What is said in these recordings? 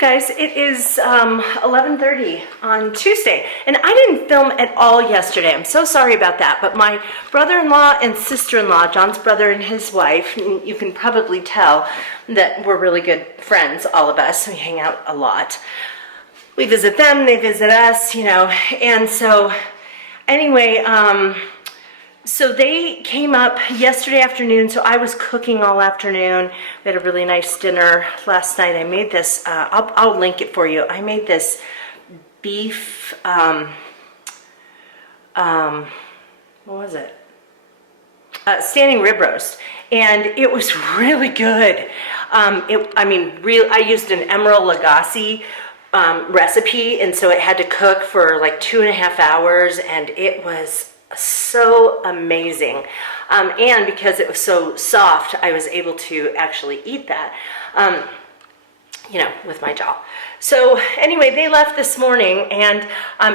guys, it is 11:30 on Tuesday, and I didn't film at all yesterday. I'm so sorry about that, but my brother-in-law and sister-in-law, John's brother and his wife, you can probably tell that we're really good friends, all of us. We hang out a lot. We visit them, they visit us, you know, and so anyway, so they came up yesterday afternoon, so I was cooking all afternoon. We had a really nice dinner last night. I made this, I'll link it for you. I made this beef, what was it? Standing rib roast, and it was really good. I used an Emeril Lagasse recipe, and so it had to cook for like 2.5 hours, and it was so amazing. And because it was so soft, I was able to actually eat that, you know, with my jaw. So anyway, they left this morning, and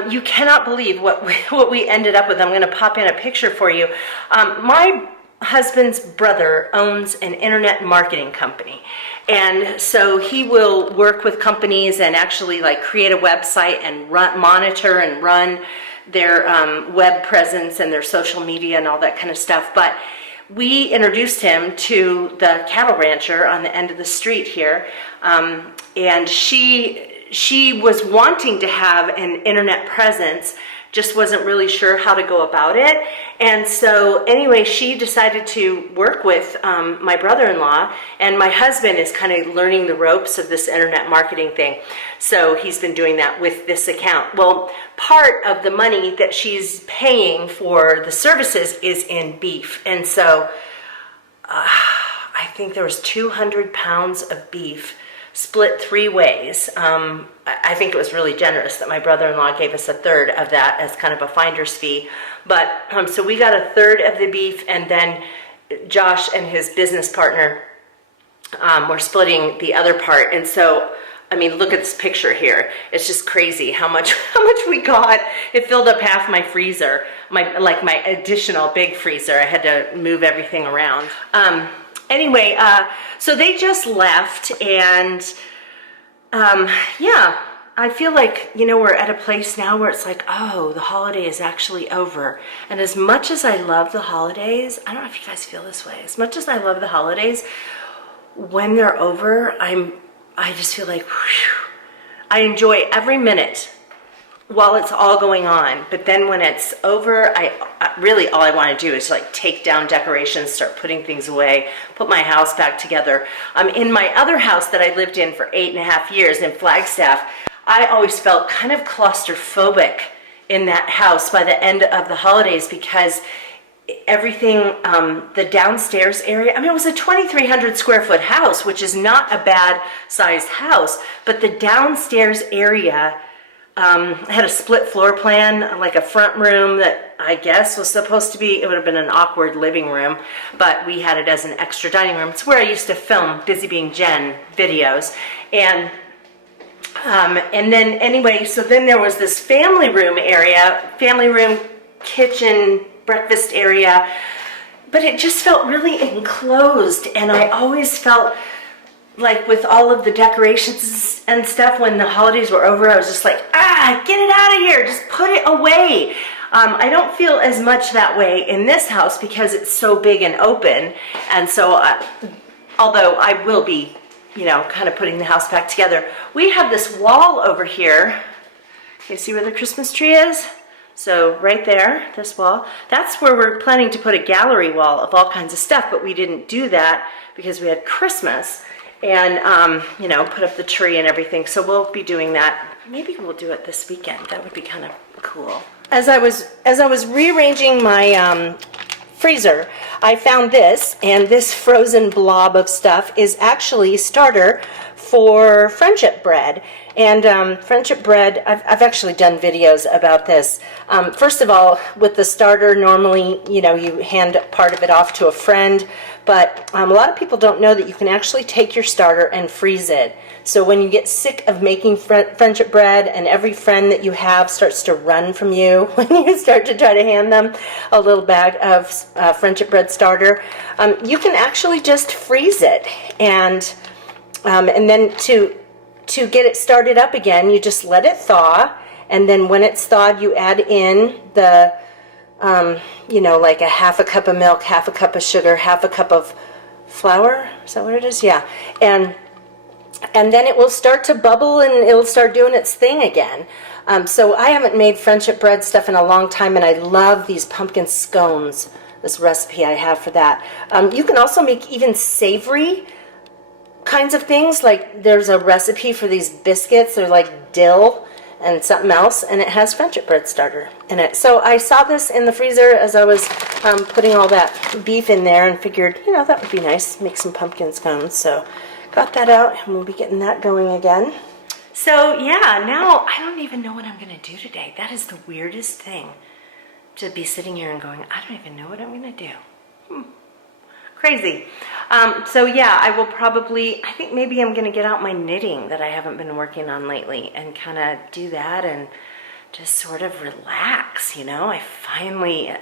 you cannot believe what we ended up with. I'm going to pop in a picture for you. My husband's brother owns an internet marketing company, and so he will work with companies and actually like create a website and monitor and run their web presence and their social media and all that kind of stuff. But we introduced him to the cattle rancher on the end of the street here, and she was wanting to have an internet presence, just wasn't really sure how to go about it. And so anyway, she decided to work with my brother-in-law, and my husband is kind of learning the ropes of this internet marketing thing. So he's been doing that with this account. Well, part of the money that she's paying for the services is in beef. And so I think there was 200 pounds of beef split 3 ways. I think it was really generous that my brother-in-law gave us 1/3 of that as kind of a finder's fee. But so we got 1/3 of the beef, and then Josh and his business partner were splitting the other part. And so, I mean, look at this picture here. It's just crazy how much we got. It filled up half my freezer, my additional big freezer. I had to move everything around. Anyway, so they just left, and yeah, I feel like, you know, we're at a place now where it's like, oh, the holiday is actually over. And as much as I love the holidays, I don't know if you guys feel this way, as much as I love the holidays, when they're over, I just feel like, whew, I enjoy every minute while it's all going on. But then when it's over, I really, all I want to do is like take down decorations, start putting things away, put my house back together. In my other house that I lived in for 8.5 years in Flagstaff, I always felt kind of claustrophobic in that house by the end of the holidays, because everything, the downstairs area, I mean, it was a 2,300 square foot house, which is not a bad sized house, but the downstairs area had a split floor plan, like a front room that I guess was supposed to be, it would have been an awkward living room, but we had it as an extra dining room. It's where I used to film Busy Being Jen videos. And then anyway, so then there was this family room area, family room, kitchen, breakfast area, but it just felt really enclosed. And I always felt like with all of the decorations and stuff, when the holidays were over, I was just like, get it out of here, just put it away. I don't feel as much that way in this house because it's so big and open. And so, although I will be, you know, kind of putting the house back together. We have this wall over here. Can you see where the Christmas tree is? So right there, this wall, that's where we're planning to put a gallery wall of all kinds of stuff, but we didn't do that because we had Christmas and, you know, put up the tree and everything. So we'll be doing that. Maybe we'll do it this weekend. That would be kind of cool. As I was rearranging my freezer, I found this, and this frozen blob of stuff is actually starter for friendship bread. And friendship bread, I've actually done videos about this. First of all, with the starter, normally, you know, you hand part of it off to a friend, but a lot of people don't know that you can actually take your starter and freeze it. So when you get sick of making friendship bread and every friend that you have starts to run from you when you start to try to hand them a little bag of friendship bread starter, you can actually just freeze it. And then to to get it started up again, you just let it thaw, and then when it's thawed, you add in the, you know, like a half a cup of milk, half a cup of sugar, half a cup of flour. Is that what it is? Yeah. And then it will start to bubble and it'll start doing its thing again. So I haven't made friendship bread stuff in a long time, and I love these pumpkin scones, this recipe I have for that. You can also make even savory kinds of things. Like there's a recipe for these biscuits. They're like dill and something else, and it has friendship bread starter in it. So I saw this in the freezer as I was putting all that beef in there and figured, you know, that would be nice, make some pumpkin scones. So got that out, and we'll be getting that going again. So yeah, now I don't even know what I'm going to do today. That is the weirdest thing, to be sitting here and going, I don't even know what I'm going to do. Crazy. So yeah, I will probably, I think maybe I'm going to get out my knitting that I haven't been working on lately and kind of do that and just sort of relax, you know. I finally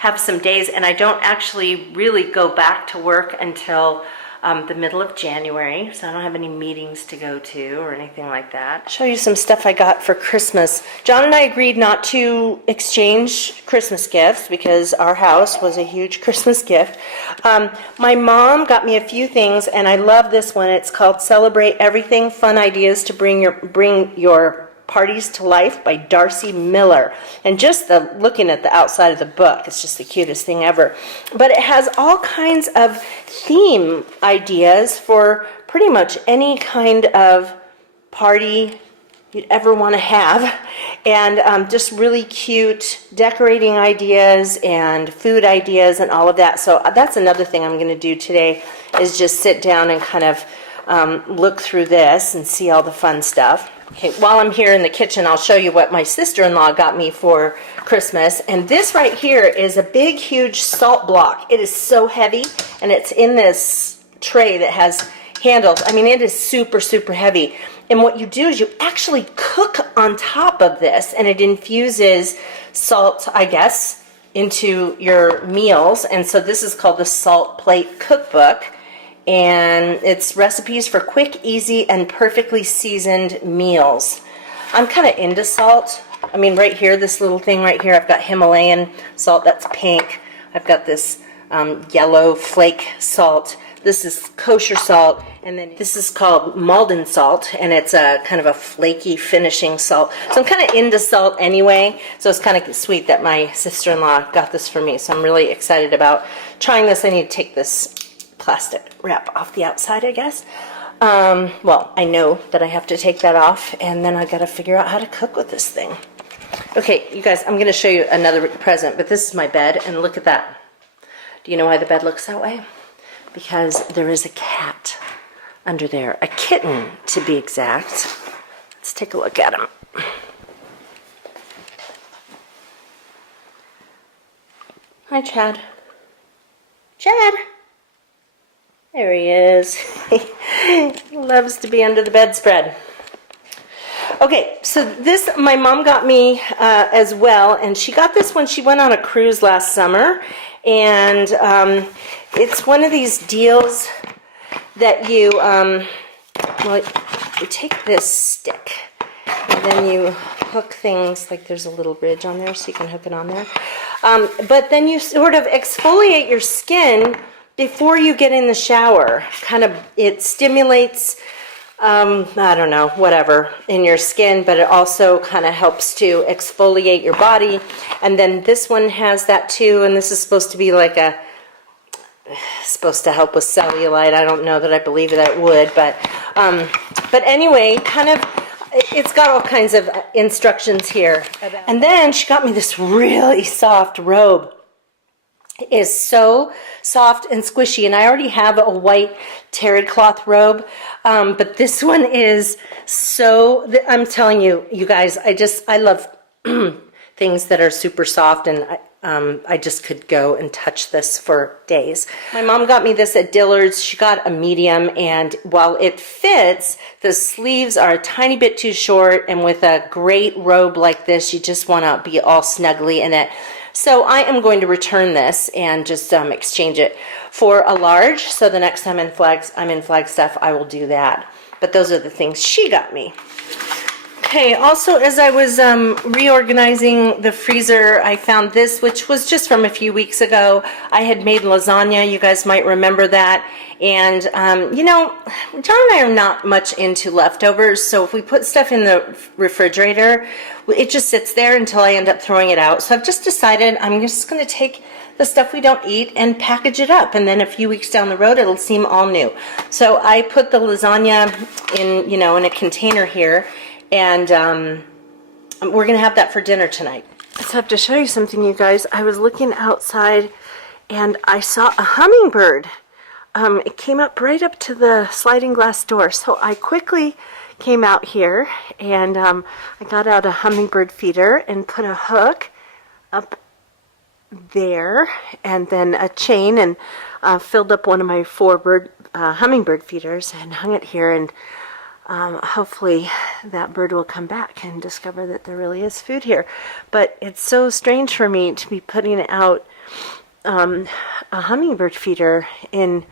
have some days, and I don't actually really go back to work until the middle of January, so I don't have any meetings to go to or anything like that. I'll show you some stuff I got for Christmas. John and I agreed not to exchange Christmas gifts because our house was a huge Christmas gift. My mom got me a few things, and I love this one. It's called Celebrate Everything, Fun Ideas to Bring Your Parties to Life by Darcy Miller. And just looking at the outside of the book, it's just the cutest thing ever. But it has all kinds of theme ideas for pretty much any kind of party you'd ever want to have, and just really cute decorating ideas and food ideas and all of that. So that's another thing I'm going to do today, is just sit down and kind of look through this and see all the fun stuff. Okay, while I'm here in the kitchen, I'll show you what my sister-in-law got me for Christmas. And this right here is a big, huge salt block. It is so heavy, and it's in this tray that has handles. I mean, it is super, super heavy. And what you do is you actually cook on top of this, and it infuses salt, I guess, into your meals. And so this is called the Salt Plate Cookbook. And it's recipes for quick, easy, and perfectly seasoned meals. I'm kind of into salt. I mean, right here, this little thing right here, I've got Himalayan salt, that's pink. I've got this yellow flake salt. This is kosher salt, and then this is called Maldon salt, and it's a kind of a flaky finishing salt. So I'm kind of into salt anyway, so it's kind of sweet that my sister-in-law got this for me. So I'm really excited about trying this. I need to take this plastic wrap off the outside, I guess. Well, I know that I have to take that off, and then I got to figure out how to cook with this thing. Okay, you guys, I'm going to show you another present, but this is my bed, and look at that. Do you know why the bed looks that way? Because there is a cat under there, a kitten to be exact. Let's take a look at him. Hi, Chad. Chad! There he is. He loves to be under the bedspread. Okay, so this my mom got me as well, and she got this when she went on a cruise last summer, and it's one of these deals that you, well, you take this stick, and then you hook things, like there's a little ridge on there, so you can hook it on there, but then you sort of exfoliate your skin before you get in the shower. Kind of, it stimulates, I don't know, whatever, in your skin, but it also kind of helps to exfoliate your body. And then this one has that too, and this is supposed to be like supposed to help with cellulite. I don't know that I believe that it would, but anyway, kind of, it's got all kinds of instructions here. And then she got me this really soft robe. It is so soft and squishy, and I already have a white terry cloth robe, but this one is so, I'm telling you, you guys, I love things that are super soft, and I just could go and touch this for days. My mom got me this at Dillard's. She got a medium, and while it fits, the sleeves are a tiny bit too short, and with a great robe like this, you just want to be all snuggly in it. So I am going to return this and just exchange it for a large. So the next time I'm in Flagstaff, I will do that. but those are the things she got me. Okay, also as I was reorganizing the freezer, I found this, which was just from a few weeks ago. I had made lasagna, you guys might remember that. And, you know, John and I are not much into leftovers, so if we put stuff in the refrigerator, it just sits there until I end up throwing it out. So I've just decided I'm just going to take the stuff we don't eat and package it up, and then a few weeks down the road it'll seem all new. So I put the lasagna in, you know, in a container here, and we're gonna have that for dinner tonight. So I have to show you something, you guys. I was looking outside and I saw a hummingbird. It came up right up to the sliding glass door. So I quickly came out here and I got out a hummingbird feeder and put a hook up there and then a chain and filled up one of my 4 hummingbird feeders and hung it here, and hopefully that bird will come back and discover that there really is food here. But it's so strange for me to be putting out a hummingbird feeder in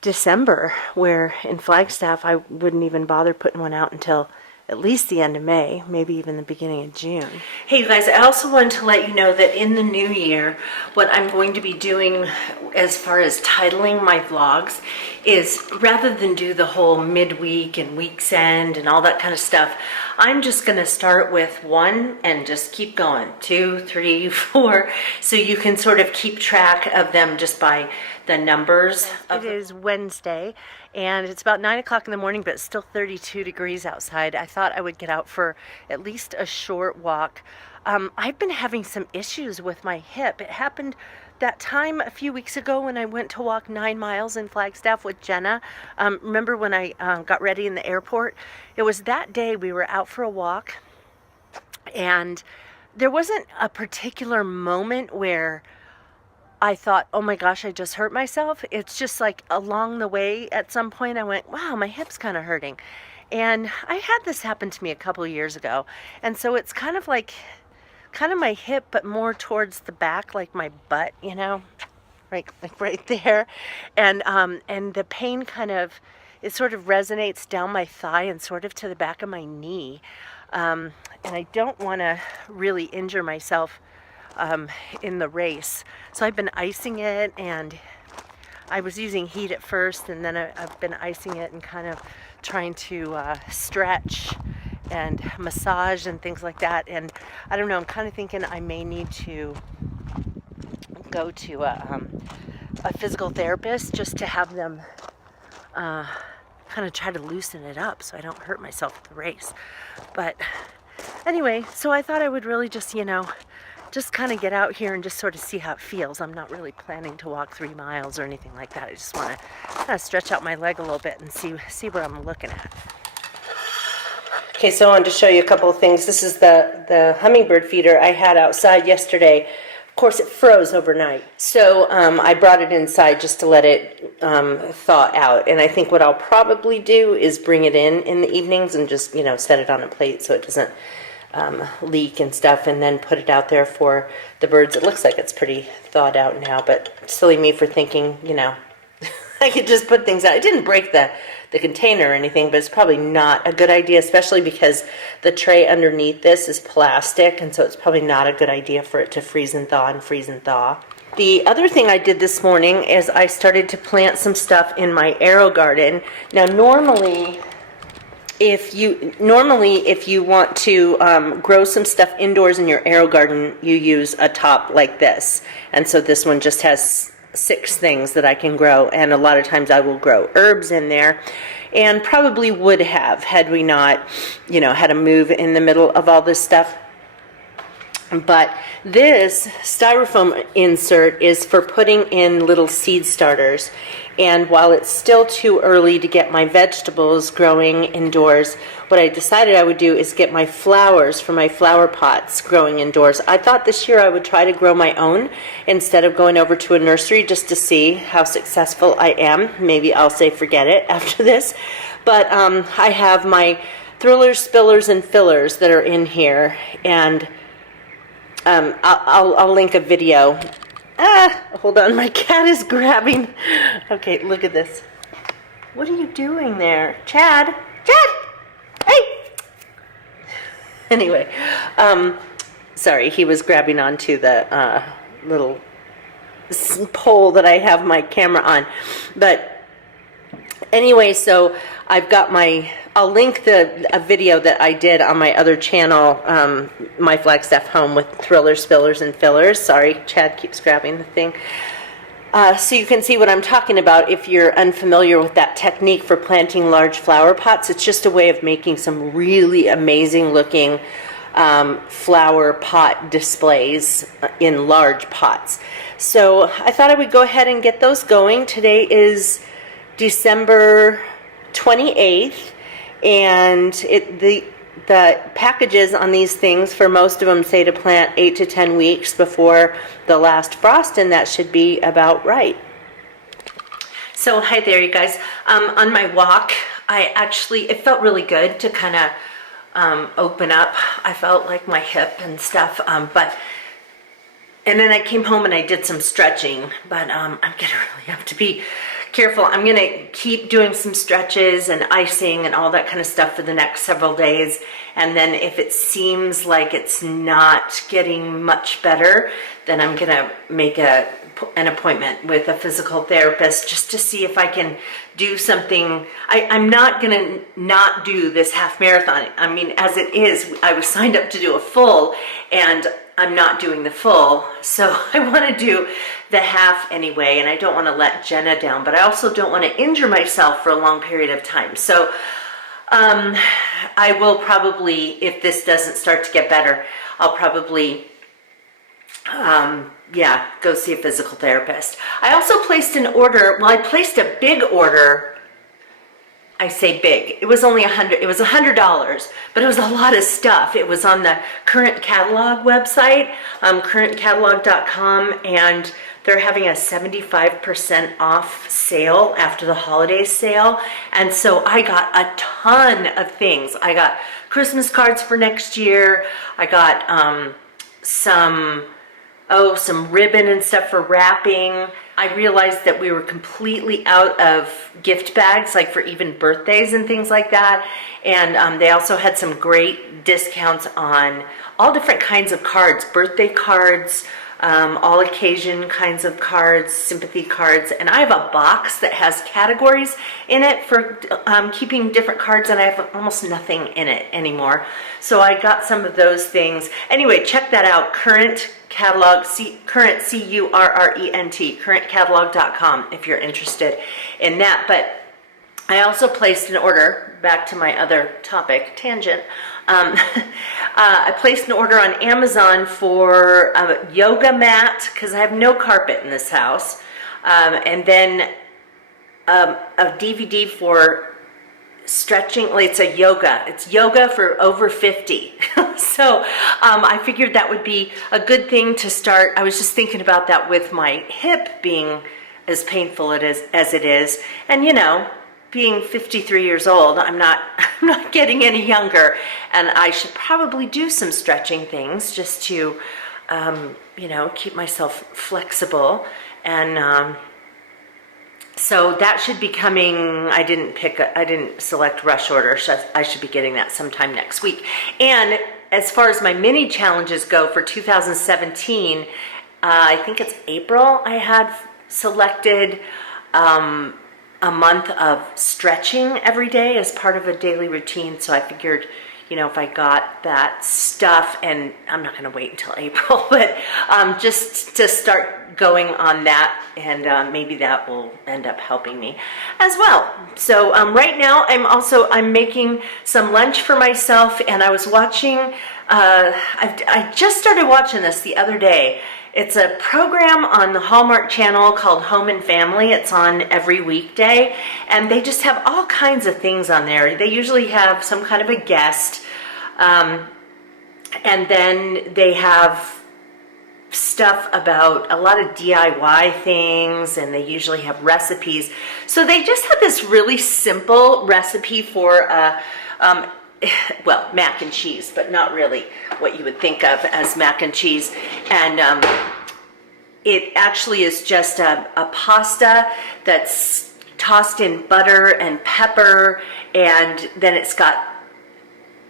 December, where in Flagstaff I wouldn't even bother putting one out until at least the end of May, maybe even the beginning of June. Hey you guys, I also wanted to let you know that in the new year, what I'm going to be doing as far as titling my vlogs is, rather than do the whole midweek and week's end and all that kind of stuff, I'm just going to start with 1 and just keep going, 2, 3, 4, so you can sort of keep track of them just by the numbers. It is Wednesday and it's about 9 o'clock in the morning, but it's still 32 degrees outside. I thought I would get out for at least a short walk. I've been having some issues with my hip. It happened that time a few weeks ago when I went to walk 9 miles in Flagstaff with Jenna. Remember when I got ready in the airport? It was that day we were out for a walk, and there wasn't a particular moment where I thought, oh my gosh, I just hurt myself. It's just like along the way at some point I went, wow, my hip's kind of hurting. And I had this happen to me a couple of years ago. And so it's kind of my hip, but more towards the back, like my butt, you know, right there. And the pain it sort of resonates down my thigh and sort of to the back of my knee. And I don't want to really injure myself in the race. So I've been icing it, and I was using heat at first, and then I've been icing it and kind of trying to stretch and massage and things like that. And I don't know, I'm kind of thinking I may need to go to a physical therapist just to have them kind of try to loosen it up so I don't hurt myself at the race. But anyway, so I thought I would really just, you know, just kind of get out here and just sort of see how it feels. I'm not really planning to walk 3 miles or anything like that. I just want to kind of stretch out my leg a little bit and see what I'm looking at. Okay, so I wanted to show you a couple of things. This is the hummingbird feeder I had outside yesterday. Of course, it froze overnight. So I brought it inside just to let it thaw out. And I think what I'll probably do is bring it in the evenings and just, you know, set it on a plate so it doesn't leak and stuff, and then put it out there for the birds. It looks like it's pretty thawed out now, but silly me for thinking, you know, I could just put things out. It didn't break the container or anything, but it's probably not a good idea, especially because the tray underneath this is plastic, and so it's probably not a good idea for it to freeze and thaw and freeze and thaw. The other thing I did this morning is I started to plant some stuff in my AeroGarden. Now normally if you want to grow some stuff indoors in your AeroGarden, you use a top like this. And so this one just has 6 things that I can grow, and a lot of times I will grow herbs in there, and probably would have had we not, you know, had a move in the middle of all this stuff. But this styrofoam insert is for putting in little seed starters. And while it's still too early to get my vegetables growing indoors, what I decided I would do is get my flowers for my flower pots growing indoors. I thought this year I would try to grow my own instead of going over to a nursery just to see how successful I am. Maybe I'll say forget it after this. But I have my thrillers, spillers, and fillers that are in here. And I'll link a video. Hold on, my cat is grabbing. Okay, look at this. What are you doing there? Chad, Chad! Hey! Anyway, sorry, he was grabbing onto the little pole that I have my camera on. But anyway, so I've got I'll link a video that I did on my other channel, My Flagstaff Home, with thrillers, fillers, and fillers. Sorry, Chad keeps grabbing the thing. So you can see what I'm talking about if you're unfamiliar with that technique for planting large flower pots. It's just a way of making some really amazing looking flower pot displays in large pots. So I thought I would go ahead and get those going. Today is December 28th, and the packages on these things, for most of them, say to plant 8 to 10 weeks before the last frost, and that should be about right. So hi there, you guys. On my walk, it felt really good to kind of open up. I felt like my hip and stuff, and then I came home and I did some stretching, but I'm gonna really have to be careful. I'm gonna keep doing some stretches and icing and all that kind of stuff for the next several days. And then if it seems like it's not getting much better, then I'm gonna make an appointment with a physical therapist just to see if I can do something. I'm not gonna not do this half marathon. I mean, as it is, I was signed up to do a full, and I'm not doing the full, so I want to do the half anyway, and I don't want to let Jenna down, but I also don't want to injure myself for a long period of time. So I will probably, if this doesn't start to get better, I'll probably go see a physical therapist. I also placed an order. Well, I placed a big order. I say big. It was only It was $100, but it was a lot of stuff. It was on the Current Catalog website, currentcatalog.com, and they're having a 75% off sale after the holiday sale. And so I got a ton of things. I got Christmas cards for next year. I got some ribbon and stuff for wrapping. I realized that we were completely out of gift bags, like for even birthdays and things like that. And they also had some great discounts on all different kinds of cards, birthday cards, all occasion kinds of cards, sympathy cards. And I have a box that has categories in it for keeping different cards, and I have almost nothing in it anymore. So I got some of those things. Anyway, check that out. Current Catalog, Current, C-U-R-R-E-N-T, currentcatalog.com if you're interested in that. But I also placed an order, back to my other topic, tangent. I placed an order on Amazon for a yoga mat, because I have no carpet in this house, and then a DVD for stretching. It's yoga for over 50. So I figured that would be a good thing to start. I was just thinking about that with my hip being as painful as it is, and being 53 years old, I'm not getting any younger, and I should probably do some stretching things just to keep myself flexible. And so that should be coming. I didn't select rush order, so I should be getting that sometime next week. And as far as my mini challenges go for 2017, I think it's April, I had selected a month of stretching every day as part of a daily routine. So I figured, if I got that stuff, and I'm not going to wait until April, but just to start going on that, and maybe that will end up helping me as well. So right now I'm making some lunch for myself, and I was watching, I just started watching this the other day. It's a program on the Hallmark Channel called Home and Family. It's on every weekday, and they just have all kinds of things on there. They usually have some kind of a guest, and then they have stuff about a lot of DIY things, and they usually have recipes. So they just had this really simple recipe for mac and cheese, but not really what you would think of as mac and cheese. And it actually is just a pasta that's tossed in butter and pepper, and then it's got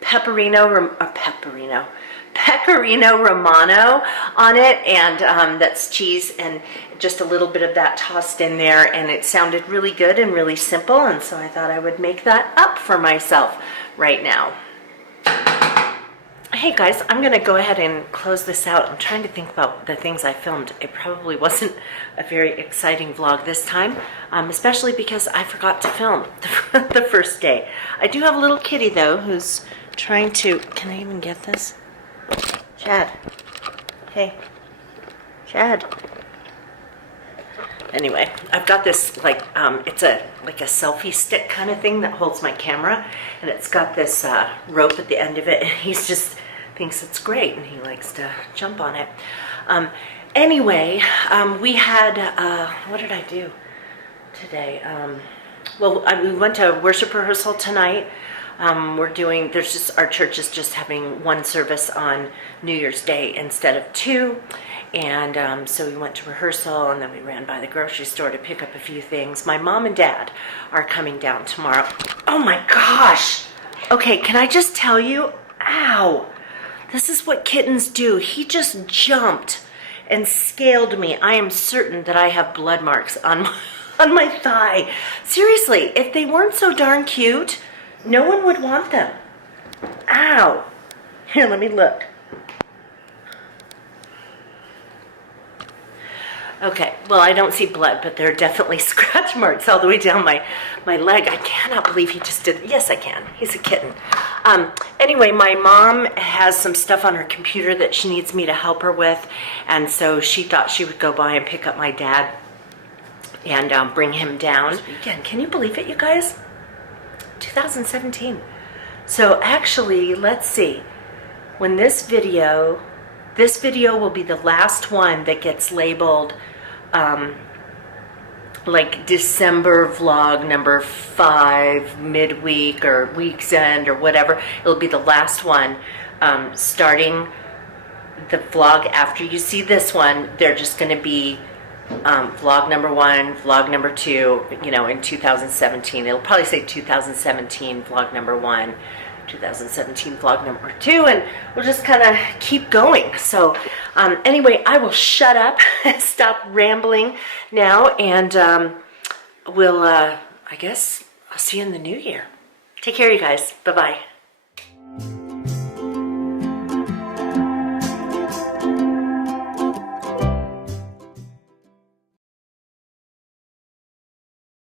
pecorino romano on it, and that's cheese and just a little bit of that tossed in there, and it sounded really good and really simple, and so I thought I would make that up for myself right now. Hey guys, I'm gonna go ahead and close this out. I'm trying to think about the things I filmed. It probably wasn't a very exciting vlog this time, especially because I forgot to film the first day. I do have a little kitty though who's trying to, can I even get this? Chad. Hey. Chad. Anyway, I've got this it's like a selfie stick kind of thing that holds my camera, and it's got this rope at the end of it, and he's just thinks it's great, and he likes to jump on it. Anyway, we had, what did I do today? We went to worship rehearsal tonight. Our church is just having one service on New Year's Day instead of two. And so we went to rehearsal, and then we ran by the grocery store to pick up a few things. My mom and dad are coming down tomorrow. Oh my gosh. Okay, can I just tell you? Ow. This is what kittens do. He just jumped and scaled me. I am certain that I have blood marks on my thigh. Seriously, if they weren't so darn cute, no one would want them. Ow. Here, let me look. Okay, well, I don't see blood, but there are definitely scratch marks all the way down my leg. I cannot believe he just did. Yes, I can. He's a kitten. Anyway, my mom has some stuff on her computer that she needs me to help her with, and so she thought she would go by and pick up my dad and bring him down. Again, can you believe it, you guys? 2017. So actually, let's see. When this video will be the last one that gets labeled like December vlog number 5, midweek or week's end or whatever. It'll be the last one. Starting the vlog after you see this one, they're just going to be vlog number 1, vlog number 2, in 2017. It'll probably say 2017 vlog number 1, 2017 vlog number 2, and we'll just kind of keep going. So anyway, I will shut up and stop rambling now, and I guess I'll see you in the new year. Take care, you guys. Bye-bye.